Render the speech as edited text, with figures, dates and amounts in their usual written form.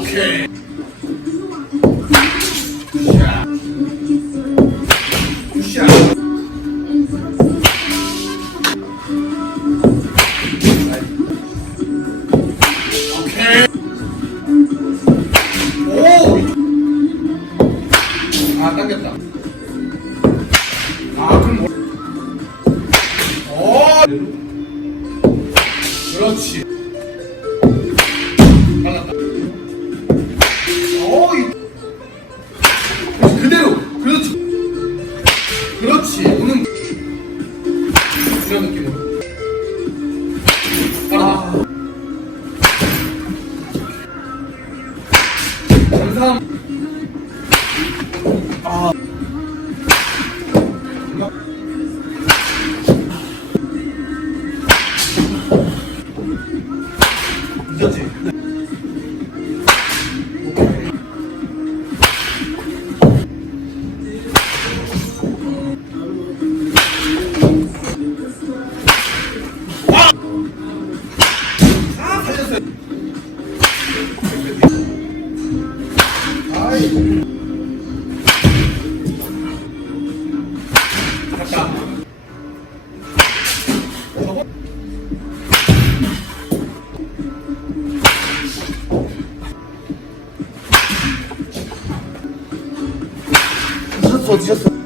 오케이. 굿샷. 오케이. 오. 아, 당겼다. 아, 그럼 뭐? 그렇지. 빨랐다. 그대로. 그렇지. 그렇지. 오는 이런 느낌으로. 빨랐다. 감사합니다. 아. 늦었지? 와! 아, 살렸어요. 아이. 갔다. 저거? 늦었어.